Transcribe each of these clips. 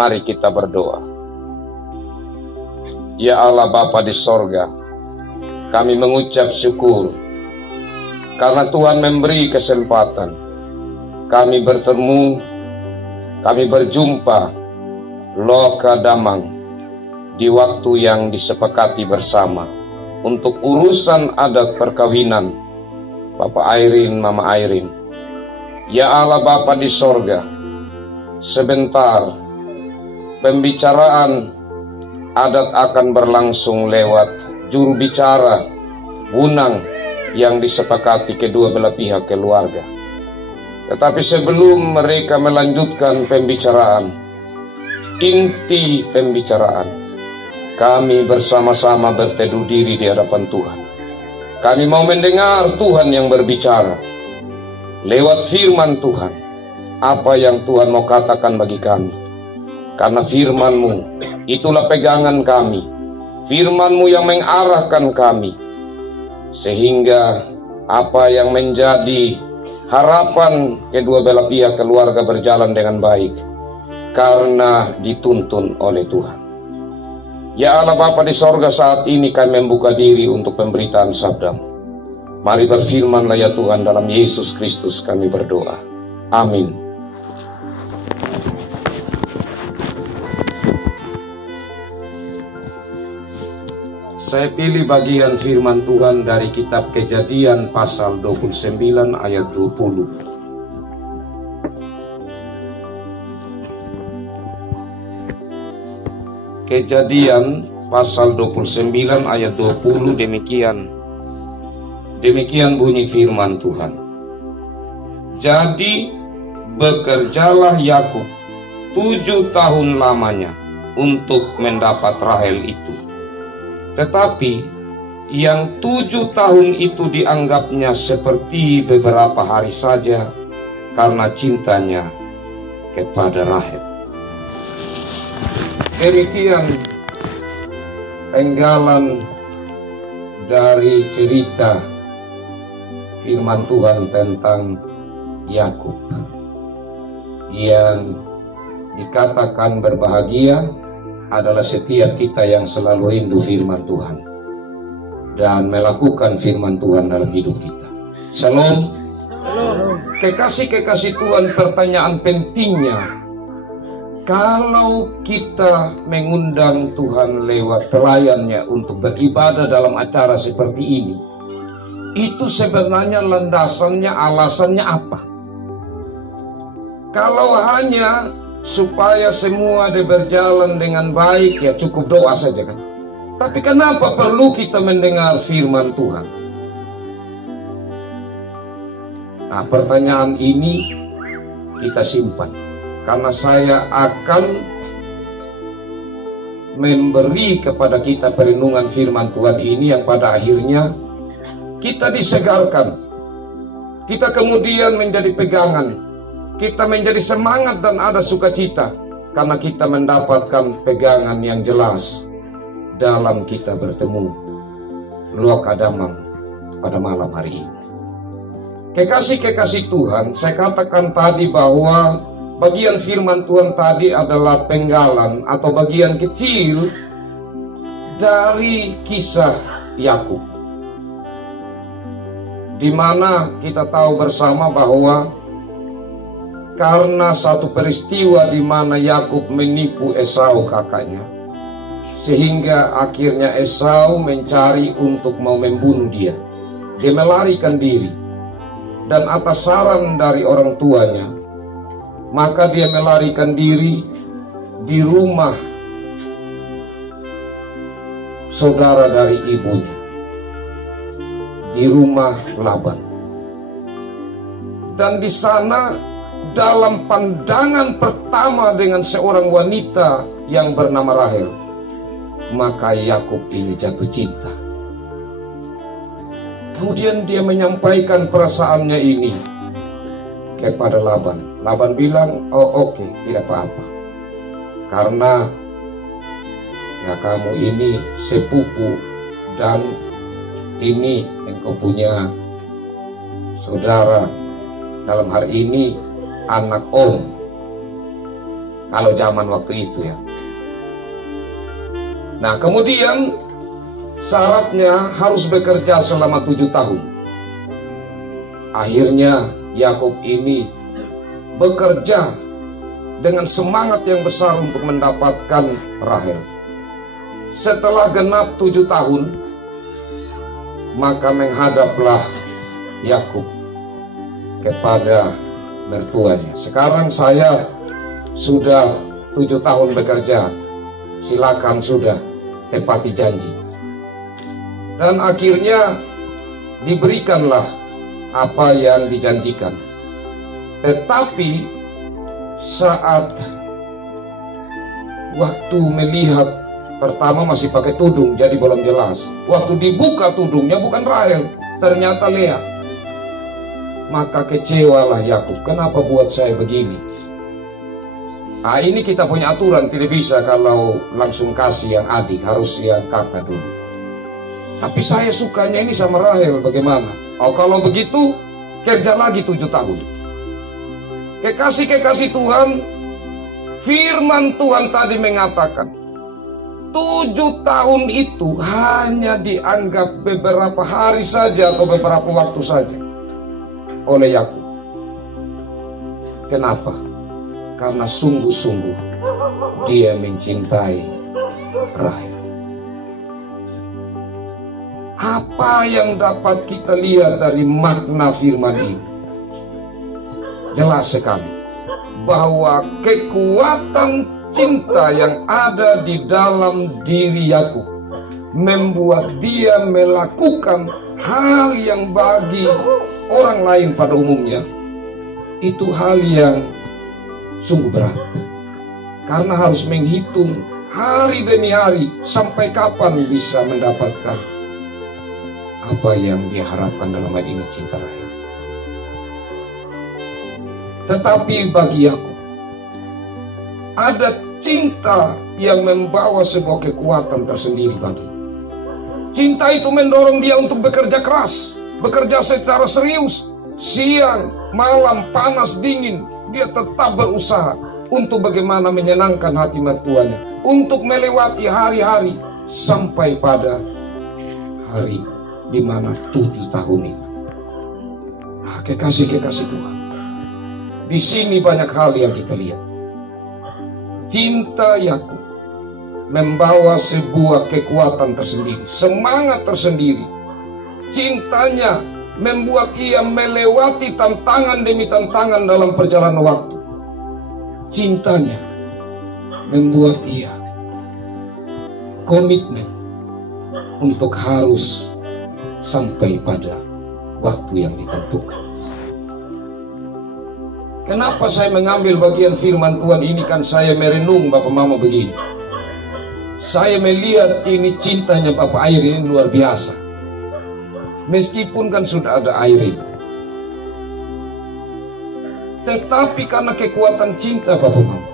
Mari kita berdoa. Ya Allah Bapa di sorga, kami mengucap syukur karena Tuhan memberi kesempatan kami bertemu, kami berjumpa Loka Damang di waktu yang disepakati bersama untuk urusan adat perkawinan Bapak Airin, Mama Airin. Ya Allah Bapa di sorga, sebentar pembicaraan adat akan berlangsung lewat juru bicara Bunang yang disepakati kedua belah pihak keluarga. Tetapi sebelum mereka melanjutkan pembicaraan, inti pembicaraan, kami bersama-sama berteduh diri di hadapan Tuhan. Kami mau mendengar Tuhan yang berbicara lewat firman Tuhan, apa yang Tuhan mau katakan bagi kami. Karena firman-Mu itulah pegangan kami, firman-Mu yang mengarahkan kami, sehingga apa yang menjadi harapan kedua belah pihak keluarga berjalan dengan baik, karena dituntun oleh Tuhan. Ya Allah Bapa di sorga, saat ini kami membuka diri untuk pemberitaan sabda-Mu. Mari berfirmanlah ya Tuhan, dalam Yesus Kristus kami berdoa. Amin. Saya pilih bagian firman Tuhan dari kitab Kejadian pasal 29 ayat 20. Kejadian pasal 29 ayat 20 demikian bunyi firman Tuhan. Jadi bekerjalah Yakub 7 tahun lamanya untuk mendapat Rahel itu. Tetapi yang 7 tahun itu dianggapnya seperti beberapa hari saja karena cintanya kepada Rahel. Demikian penggalan dari cerita firman Tuhan tentang Yakub yang dikatakan berbahagia adalah setiap kita yang selalu rindu firman Tuhan dan melakukan firman Tuhan dalam hidup kita. Shalom. Kekasih-kekasih Tuhan, pertanyaan pentingnya, kalau kita mengundang Tuhan lewat pelayannya untuk beribadah dalam acara seperti ini, itu sebenarnya landasannya, alasannya apa? Kalau hanya supaya semua berjalan dengan baik, ya cukup doa saja kan. Tapi kenapa perlu kita mendengar firman Tuhan? Nah, pertanyaan ini kita simpan, karena saya akan memberi kepada kita perenungan firman Tuhan ini yang pada akhirnya kita disegarkan, kita kemudian menjadi pegangan, kita menjadi semangat dan ada sukacita karena kita mendapatkan pegangan yang jelas dalam kita bertemu Loka Damang pada malam hari ini. Kekasih-kekasih Tuhan, saya katakan tadi bahwa bagian firman Tuhan tadi adalah penggalan atau bagian kecil dari kisah Yakub, di mana kita tahu bersama bahwa karena satu peristiwa di mana Yakub menipu Esau kakaknya, sehingga akhirnya Esau mencari untuk mau membunuh dia. Dia melarikan diri, dan atas saran dari orang tuanya, maka dia melarikan diri di rumah saudara dari ibunya, di rumah Laban. Dan di sana, dalam pandangan pertama dengan seorang wanita yang bernama Rahel, maka Yakub ini jatuh cinta. Kemudian dia menyampaikan perasaannya ini kepada Laban. Laban bilang, oh oke, tidak apa-apa, karena ya kamu ini sepupu dan ini engkau punya saudara, dalam hari ini anak om. Kalau zaman waktu itu ya. Nah kemudian syaratnya harus bekerja selama 7 tahun. Akhirnya Yakub ini bekerja dengan semangat yang besar untuk mendapatkan Rahel. Setelah genap 7 tahun, maka menghadaplah Yakub kepada mertuanya. Sekarang saya sudah 7 tahun bekerja, silakan sudah tepati janji. Dan akhirnya diberikanlah apa yang dijanjikan. Tetapi saat waktu melihat, pertama masih pakai tudung jadi belum jelas. Waktu dibuka tudungnya bukan Rahel, ternyata Lea. Maka kecewalah Yakub, kenapa buat saya begini? Nah ini kita punya aturan, tidak bisa kalau langsung kasih yang adik, harus yang kakak dulu. Tapi saya sukanya ini sama Rahel, bagaimana? Oh kalau begitu kerja lagi 7 tahun. Kekasih-kekasih Tuhan, firman Tuhan tadi mengatakan 7 tahun itu hanya dianggap beberapa hari saja atau beberapa waktu saja oleh Yakub. Kenapa? Karena sungguh-sungguh dia mencintai Rahel. Apa yang dapat kita lihat dari makna firman ini? Jelas sekali bahwa kekuatan cinta yang ada di dalam diri Yakub membuat dia melakukan hal yang bagi orang lain pada umumnya itu hal yang sungguh berat, karena harus menghitung hari demi hari sampai kapan bisa mendapatkan apa yang dia harapkan dalam hal ini, cinta Rahel. Tetapi bagi aku ada cinta yang membawa sebuah kekuatan tersendiri bagi. Cinta itu mendorong dia untuk bekerja keras, bekerja secara serius, siang, malam, panas, dingin. Dia tetap berusaha untuk bagaimana menyenangkan hati mertuanya, untuk melewati hari-hari sampai pada hari di mana 7 tahun itu. Nah, kekasih-kekasih Tuhan, di sini banyak hal yang kita lihat. Cinta Yakub membawa sebuah kekuatan tersendiri, semangat tersendiri. Cintanya membuat ia melewati tantangan demi tantangan dalam perjalanan waktu. Cintanya membuat ia komitmen untuk harus sampai pada waktu yang ditentukan. Kenapa saya mengambil bagian firman Tuhan ini? Kan saya merenung Bapak Mama begini. Saya melihat ini cintanya Bapak Airin luar biasa. Meskipun kan sudah ada Airin, tetapi karena kekuatan cinta Bapak Mama,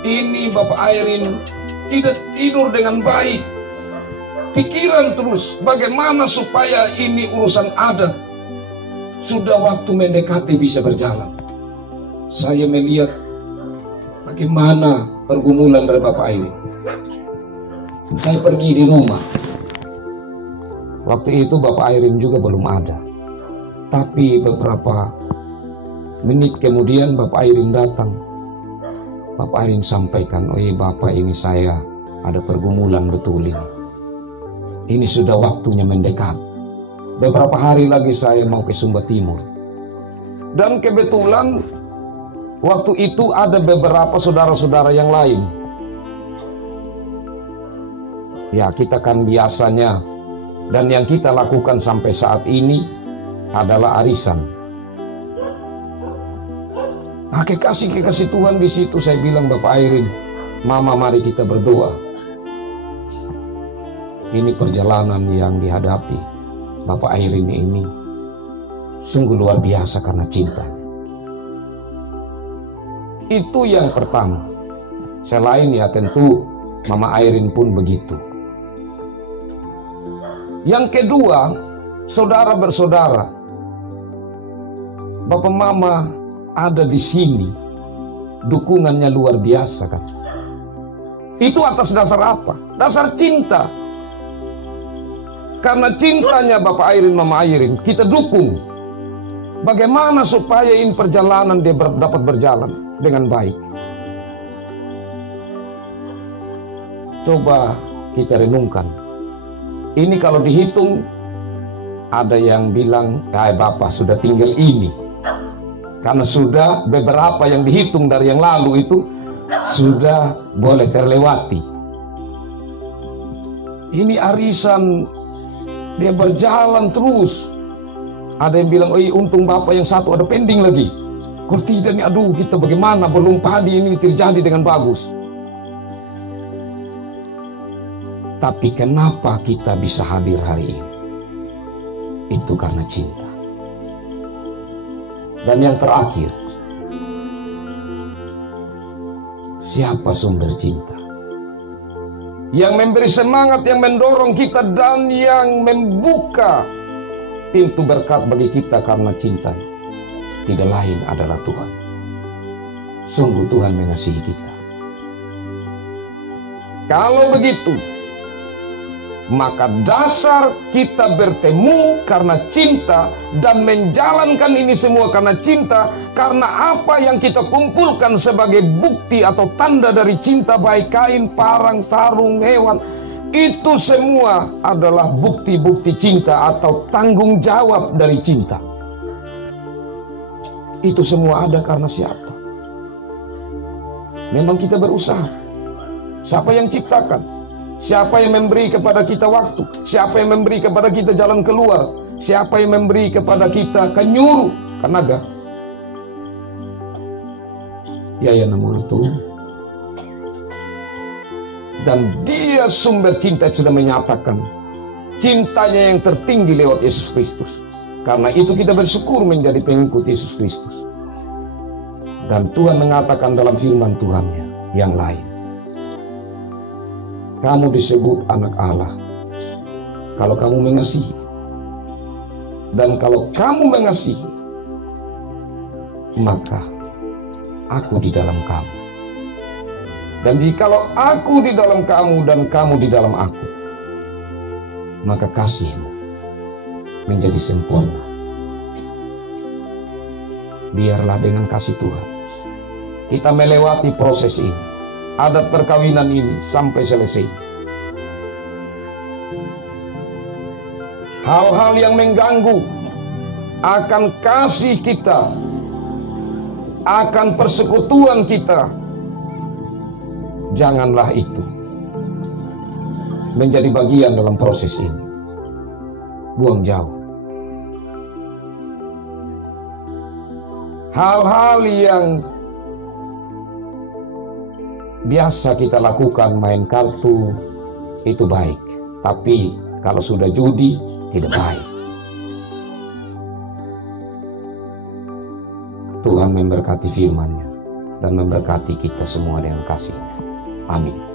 ini Bapak Airin tidak tidur dengan baik. Pikiran terus bagaimana supaya ini urusan adat. Sudah waktu mendekati bisa berjalan. Saya melihat bagaimana pergumulan dari Bapak Airin. Saya pergi di rumah. Waktu itu Bapak Airin juga belum ada. Tapi beberapa menit kemudian Bapak Airin datang. Bapak Airin sampaikan, "Oh iya Bapak, ini saya ada pergumulan betul ini. Ini sudah waktunya mendekat. Beberapa hari lagi saya mau ke Sumba Timur." Dan kebetulan waktu itu ada beberapa saudara-saudara yang lain. Ya kita kan biasanya, dan yang kita lakukan sampai saat ini adalah arisan. Nah, kekasih Tuhan di situ saya bilang, Bapak Airin, Mama mari kita berdoa. Ini perjalanan yang dihadapi Bapak Airin ini sungguh luar biasa karena cinta. Itu yang pertama. Selain ya tentu Mama Airin pun begitu. Yang kedua, saudara bersaudara, Bapak Mama ada di sini dukungannya luar biasa kan. Itu atas dasar apa? Dasar cinta. Karena cintanya Bapak Airin, Mama Airin, kita dukung. Bagaimana supaya ini perjalanan dia dapat berjalan dengan baik. Coba kita renungkan. Ini kalau dihitung, ada yang bilang, Bapak sudah tinggal ini. Karena sudah beberapa yang dihitung dari yang lalu itu sudah boleh terlewati. Ini arisan, dia berjalan terus. Ada yang bilang, untung Bapak yang satu ada pending lagi. Kalau tidak nih, aduh kita bagaimana, belum padi ini terjadi dengan bagus. Tapi kenapa kita bisa hadir hari ini? Itu karena cinta. Dan yang terakhir, siapa sumber cinta? Yang memberi semangat, yang mendorong kita, dan yang membuka pintu berkat bagi kita karena cinta, tidak lain adalah Tuhan. Sungguh Tuhan mengasihi kita. Kalau begitu, maka dasar kita bertemu karena cinta dan menjalankan ini semua karena cinta. Karena apa yang kita kumpulkan sebagai bukti atau tanda dari cinta, baik kain, parang, sarung, hewan, itu semua adalah bukti-bukti cinta atau tanggung jawab dari cinta. Itu semua ada karena siapa? Memang kita berusaha. Siapa yang ciptakan? Siapa yang memberi kepada kita waktu? Siapa yang memberi kepada kita jalan keluar? Siapa yang memberi kepada kita kenyuruh kanaga? Ya namun itu. Dan dia sumber cinta sudah menyatakan cintanya yang tertinggi lewat Yesus Kristus. Karena itu kita bersyukur menjadi pengikut Yesus Kristus. Dan Tuhan mengatakan dalam firman Tuhannya yang lain, kamu disebut anak Allah kalau kamu mengasihi. Dan kalau kamu mengasihi, maka aku di dalam kamu. Dan jikalau aku di dalam kamu dan kamu di dalam aku, maka kasihmu menjadi sempurna. Biarlah dengan kasih Tuhan kita melewati proses ini, adat perkawinan ini sampai selesai. Hal-hal yang mengganggu akan kasih kita, akan persekutuan kita, janganlah itu menjadi bagian dalam proses ini. Buang jauh. Hal-hal yang biasa kita lakukan, main kartu, itu baik. Tapi kalau sudah judi, tidak baik. Tuhan memberkati firman-Nya dan memberkati kita semua dengan kasih. Amin.